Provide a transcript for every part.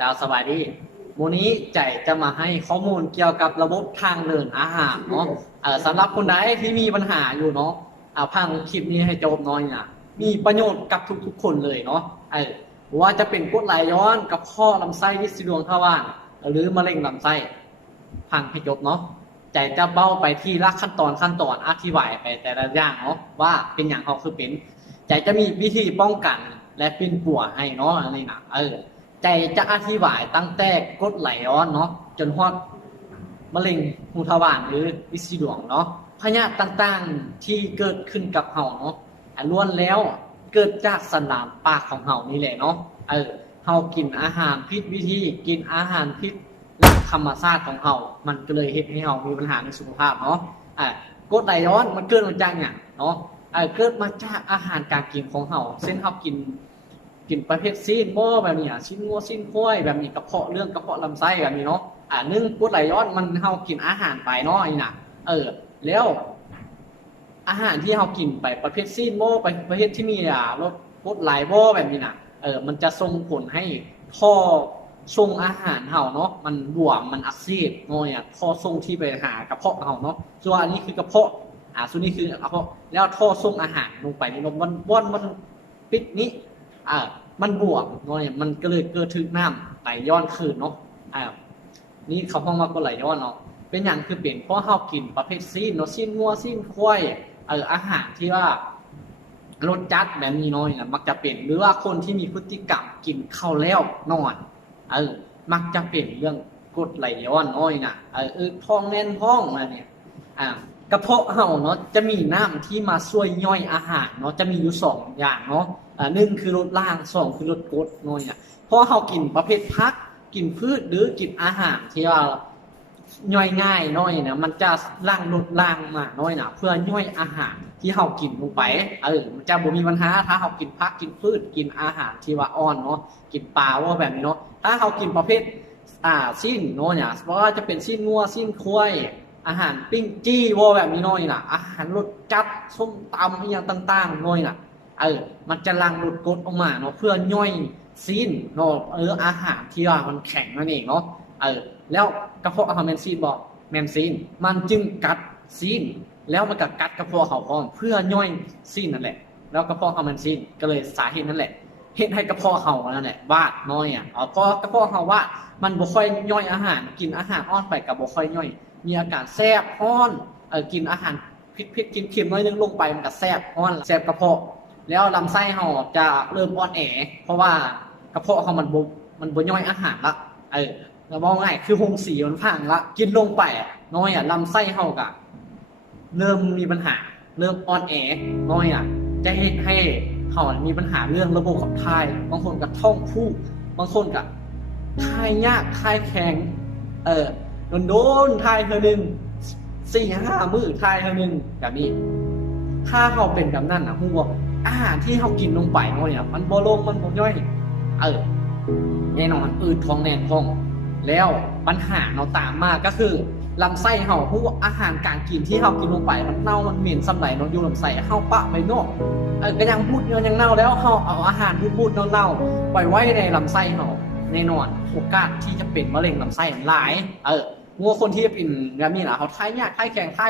จ้าสบายดีวันนี้ใจจะมาให้ข้อมูลเกี่ยวกับระบบทางเดินอาหารเนาะสำหรับคนใดที่มีปัญหาอยู่เนาะพังคลิปนี้ให้จบน้อยนะมีประโยชน์กับทุกๆคนเลยเนาะว่าจะเป็นกรดไหลย้อนกับข้อลำไส้ที่สะดวกทวารหรือมะเร็งลำไส้พังให้จบเนาะใจจะเบ้าไปที่ละขั้นตอนอธิบายไปแต่ละอย่างเนาะว่าเป็นอย่างเขาคือเป็นใจจะมีวิธีป้องกันและเป็นปัวให้เนาะอะไรนะใจจะอธิบายตั้งแต่กรดไหลย้อนเนาะจนฮอดมะเร็งหูทวารหรืออิสีดวงเนาะพยาธิต่างๆที่เกิดขึ้นกับเฮาเนาะล้วนแล้วเกิดจากสนามปากของเฮานี่แหละเนาะเฮากินอาหารผิดวิธีกินอาหารผิดหลักธรรมชาติของเฮามันก็เลยเฮ็ดให้เฮามีปัญหาในสุขภาพเนาะกรดไหลย้อนมันเกิดมาจากหยังเนาะเกิดมาจากอาหารการกินของเฮาเช่นเฮากินประเภทซีนบ่แบบนี้ชิ้นงัวชิ้นควายแบบนี้กระเพาะลำไส้แบบนี้เนาะนึ่งกรดไหลย้อนมันเฮากินอาหารไปเนาะนี่น่ะแล้วอาหารที่เฮากินไปประเภทซีนบ่ไปประเภทที่มีรสกรดไหลบ่แบบนี้น่ะมันจะส่งผลให้ท่อส่งอาหารเฮาเนาะมันบวมมันอักเสบเนาะท่อส่งที่ไปหากระเพาะเฮาเนาะส่วนอันนี้คือกระเพาะส่วนนี้คือกระเพาะแล้วท่อส่งอาหารลงไปนี่มันปิดนี้มันบวมเนาะมันก็เลยเกิดถึงน้ำไหลย้อนคืนเนาะนี่เขาพ้องว่ากรดไหลย้อนเนาะเป็นอย่างคือเป็นเพราะเฮากินประเภทซีนเนาะซีนงัวซีนควายอาหารที่ว่ารสจัดแบบนี้น้อยนะมักจะเป็นหรือว่าคนที่มีพฤติกรรมกินข้าวแล้วนอนมักจะเป็นเรื่องกรดไหลย้อนน้อยนะท้องแน่นท้องอะไรเนี่ยกระเพาะเฮาเนาะจะมีน้ำที่มาช่วยย่อยอาหารเนาะจะมีอยู่2อย่างเนาะหนึ่งคือลดล่าง2คือลดกรดน้อยนะเพราะเฮากินประเภทผักกินพืชหรือกินอาหารที่ว่าย่อยง่ายน้อยนะมันจะลดล่างมาน้อยนะเพื่อย่อยอาหารที่เฮากินลงไปมันจะบ่มีปัญหาถ้าเฮากินผักกินพืชกินอาหารที่ว่าอ่อนเนาะกินปลาว่าแบบนี้เนาะถ้าเฮากินประเภทซีนเนาะเนี่ยเพราะว่าจะเป็นซีนงัวซีนควายอาหารปิ้งจี้ว่าแบบนี้น้อยน่ะอาหารรสจัดส้มตำอย่างต่างๆน้อยน่ะมันจะลังลดกรดออกมาเนาะเพื่อย่อยซีนเนาะอาหารที่ว่ามันแข็งนั่นเองเนาะแล้วกระเพาะอาหารแมนซีนบอกแมนซีนมันจึงกัดซีนแล้วมันก็กัดกระเพาะเขาพร้อมเพื่อย่อยซีนนั่นแหละแล้วกระเพาะอาหารแมนซีนก็เลยสาเหตุนั่นแหละเฮ็ดให้กระเพาะเขานั่นแหละวาดน้อยพอกระเพาะเขาว่ามันบ่ค่อยย่อยอาหารกินอาหารอ่อนไปก็บ่ค่อยย่อยมีอาการแสบร้อนกินอาหารพิษกินเค็มน้อยนึงลงไปมันก็แสบร้อนแสบกระเพาะแล้วลำไส้เฮาจะเริ่มอ่อนแอเพราะว่ากระเพาะเฮามันบ่ย่อยอาหารละเราบอกง่ายคือหงสีมันพังละกินลงไปน้อยลำไส้เฮาก็เริ่มมีปัญหาเริ่มอ่อนแอน้อยจะให้เฮามีปัญหาเรื่องระบบขับถ่ายบางคนก็ท้องผูกบางคนก็ถ่ายยากถ่ายแข็งโดนถ่ายเท่านึง 4-5 มื้อถ่ายเท่านึงแบบนี้ถ้าเฮาเป็นแบบนั้นฮู้ว่าอาหารที่เฮากินลงไปน้อยมันบ่ลงมันบ่ย่อยแน่นอนอืดท้องแน่นท้องแล้วปัญหาเราตามมาก็คือลำไส้เฮาฮู้ว่าอาหารการกินที่เฮากินลงไปมันเน่ามันเหม็นซำใดเนาะอยู่ลำไส้เฮาปะไปเนาะก็ยังพูดยังเน่าแล้วเฮาเอาอาหารบูดๆเน่าๆปล่อยไว้ในลำไส้เฮาแน่นอนโอกาสที่จะเป็นมะเร็งลำไส้หลายงัวคนที่จะเป็นแบบนี้ล่ะเขาทายยากทายแข็งท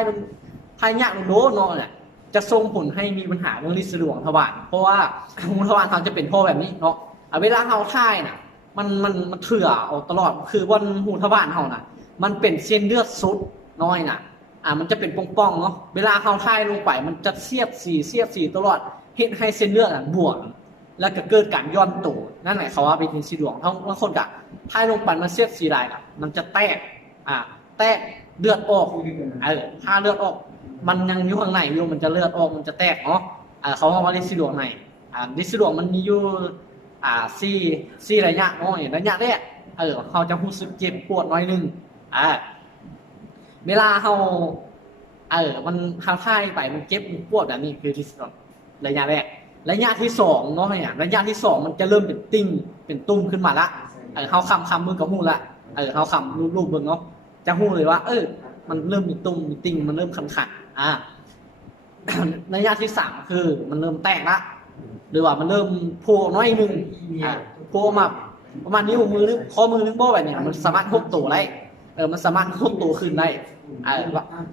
ายยากโดนเนาะเนี่ยจะส่งผลให้มีปัญหาเรื่องลิ้นสะดวกทวารเพราะว่าหูทวารเขาจะเป็นท่อแบบนี้เนาะเวลาเฮาทายน่ะมันเถื่อออกตลอดคือวันหูทวารเฮาน่ะมันเป็นเส้นเลือดซุดน้อยน่ะมันจะเป็นป่องๆเนาะเวลาเฮาทายลงไปมันจะเสียบสีตลอดเฮ็ดให้เส้นเลือดบวมแล้วก็เกิดการย่อนตัวนั่นหมายความว่าเป็นลิ้นสะดวกทั้งบางคนก็ทายลงไปมันเสียบสีได้น่ะมันจะแตกเลือดออกถ้าเลือดออกมันยังอยู่ข้างในอยู่มันจะเลือดออกมันจะแตกเนาะเขาว่าลิ้นสะดวกในลิ้นสะดวกมันมีอยู่4ระยะน้อยระยะแรกเขาจะรู้สึกเจ็บปวดน้อยนึงเวลาเขามันเขาท่ายไปมันเจ็บมันปวดแบบนี้คือที่สุดระยะแรกระยะที่2เนาะระยะที่2มันจะเริ่มเป็นติ่งเป็นตุ่มขึ้นมาละเขาคำมือกับหูละเขาคำรูปเบิ่งเนาะจะหูเลยว่ามันเริ่มมีตุ่มมีติ่งมันเริ่มขันระยะที่3คือมันเริ่มแตกละหรือว่ามันเริ่มโผล่น้อยนึงโผล่มา ประมาณนิ้วมือนึงข้อมือนึงบ่แบบเนี้ยมันสามารถหดตัวได้มันสามารถหดตัวขึ้นได้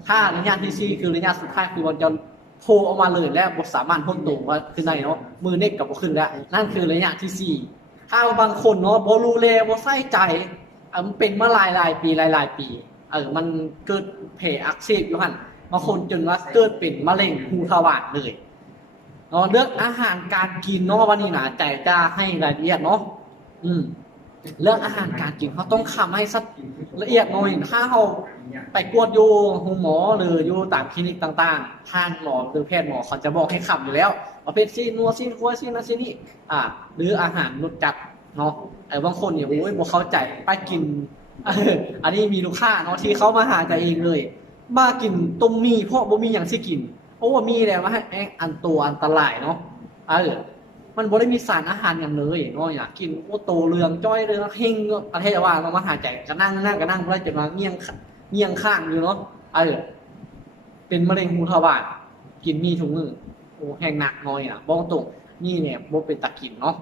ถ้าระยะที่สี่คือระยะสุดท้ายคือมันจะโผล่ออกมาเลยแล้วบ่สามารถหดตัวว่าขึ้นได้เนาะมือเน็กกับบ่ขึ้นแล้วนั่นคือระยะที่สี่ถ้าบางคนเนาะบ่รู้แลบ่ใส่ใจมันเป็นมาหลายปีหลายปีมันเกิดแผลอักเสบอยู่หั่นบางคนจนว่าเกิดเป็นมะเร็งหูทวารเลยเนาะเรื่องอาหารการกินเนาะวันนี้นะใจจะให้รายละเอียดเนาะเรื่องอาหารการกินเขาต้องคำให้สักละเอียดหน่อยถ้าเขาไปกวดอยู่หมอหรืออยู่ตามคลินิกต่างๆทางหมอหรือแพทย์หมอเขาจะบอกให้คำอยู่แล้วประเภทซีนัวซีคัวซีนั่นซีนี่หรืออาหารรสจัดเนาะบางคนเนี่ยโอ้ยบอกเข้าใจไปกินอันนี้มีลูกค้าเนาะที่เขามาหาใจเองเลยมากินต้มมีเพราะบ่มีอย่างที่กินเพราะว่ามีแล้วว่าให้อันตรายเนาะมันบ่ได้มีสารอาหารอย่างเลยเนาะอยากกินโอ้โตเรืองจ้อยเรืองเฮงประเทศว่าเรามาหาใจก็นั่งก็นั่งบ่ได้จะมาเงียงข้างอยู่เนาะเป็นมะเร็งหูทวารกินมีถุงมือโอ้แห้งหนักน้อยบอกตรงนี่เนี่ยบ่เป็นตะกินเนาะ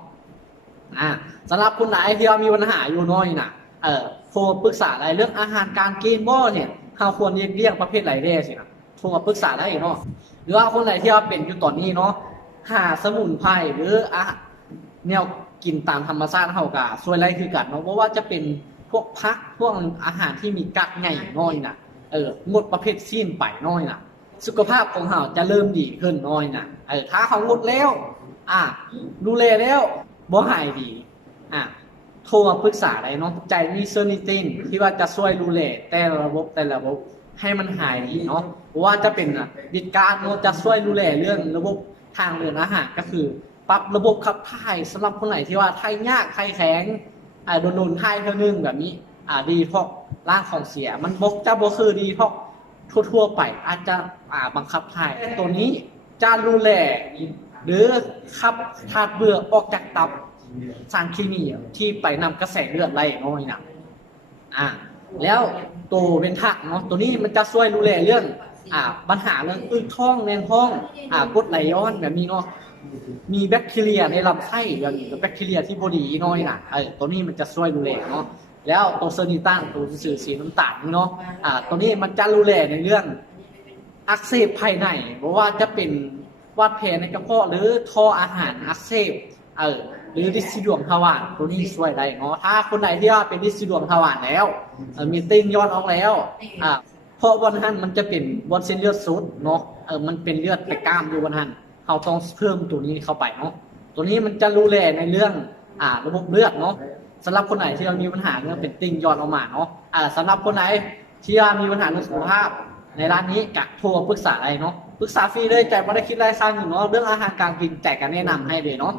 สำหรับคนไหนที่มีปัญหาอยู่น้อยโทรปรึกษาอะไรเรื่องอาหารการกินบ่เนี่ยเราควรเลี่ยงประเภทไหนได้สินะโทรมาปรึกษาได้เนาะหรือว่าคนไหนที่ว่าเป็นอยู่ตอนนี้เนาะหาสมุนไพรหรือแนวกินตามธรรมชาติเฮาก็ช่วยไล่คือกันเนาะเพราะว่าจะเป็นพวกผักพวกอาหารที่มีกักใหญ่น้อยงดประเภทซีนไปน้อยสุขภาพของเฮาจะเริ่มดีขึ้นน้อยถ้าเขางดแล้วดูแลแล้วบ่หายดีโทรมาปรึกษาได้เนาะใจมีเซอร์นิตินที่ว่าจะช่วยดูแลแต่ระบบให้มันหายดีเนาะว่าจะเป็นดิการเนาะจะช่วยดูแลเรื่องระบบทางเดินอาหารก็คือปรับระบบขับถ่ายสำหรับคนไหนที่ว่าถ่ายยากถ่ายแข็งโดนถ่ายเท่านึงแบบนี้ดีเพราะร่างของเสียมันบกจะบ่คือดีเพราะทั่วไปอาจจะบังคับถ่ายตัวนี้จะดูแลหรือขับธาตุเบื่อออกจากตับสารเคมีที่ไปนำกระแสเลือดไหลน้อยแล้วตัวเป็นถักเนาะตัวนี้มันจะช่วยดูแลเรื่องปัญหาเรื่องอึท้องแน่นท้องกรดไหลย้อนแบบนี้เนาะมีแบคทีเรียในลำไส้แบบนี้แบคทีเรียที่บดีน้อยตัวนี้มันจะช่วยดูแลเนาะแล้วตัวเซอร์นิตันตัวสีน้ำตาลเนาะตัวนี้มันจะดูแลในเรื่องอักเสบภายในเพราะว่าจะเป็นวาดแผลในกระเพาะหรือท่ออาหารอักเสบหรือดิสซีดวงทวารตัวนี้ช่วยได้เนาะถ้าคนไหนที่ว่าเป็นดิสซีดวงทวารแล้วมีติ้งย้อนออกแล้วเพราะวันนั้นมันจะเป็นบนเส้นเลือดสุดเนาะมันเป็นเลือดไปกล้ามอยู่วันนั้นเขาต้องเพิ่มตัวนี้เข้าไปเนาะตัวนี้มันจะดูแลในเรื่องระบบเลือดเนาะสำหรับคนไหนที่เรามีปัญหาเรื่องเป็นติ้งย้อนออกมาเนาะสำหรับคนไหนที่มีปัญหาเรื่องสุขภาพในร้านนี้กะโทรปรึกษาอะไรเนาะปรึกษาฟรีเลยแต่ไม่ได้คิดรายค่าเงินเนาะเรื่องอาหารการกินแจกกันแนะนำให้เลยเนาะ